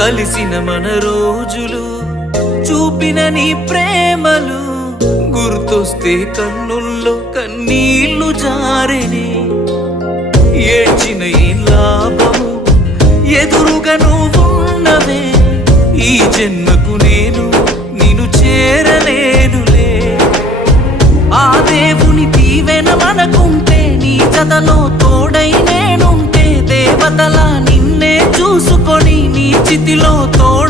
కలిసిన మన రోజులు చూపిన నీ ప్రేమలు గుర్తొస్తే కన్నుల్లో కన్నీళ్లు జారెనే. ఏడ్చిన ఈ లాభము ఎదురుగా నువ్వున్నవే, ఈ జన్మకు నేను నిన్ను చేరలేనులే. ఆ దేవుని దీవెన మనకుంటే, నీ జతలో తోడై నేనుంటే, దేవతలా నిన్నే చూసుకొని నీ చితిలో తోడ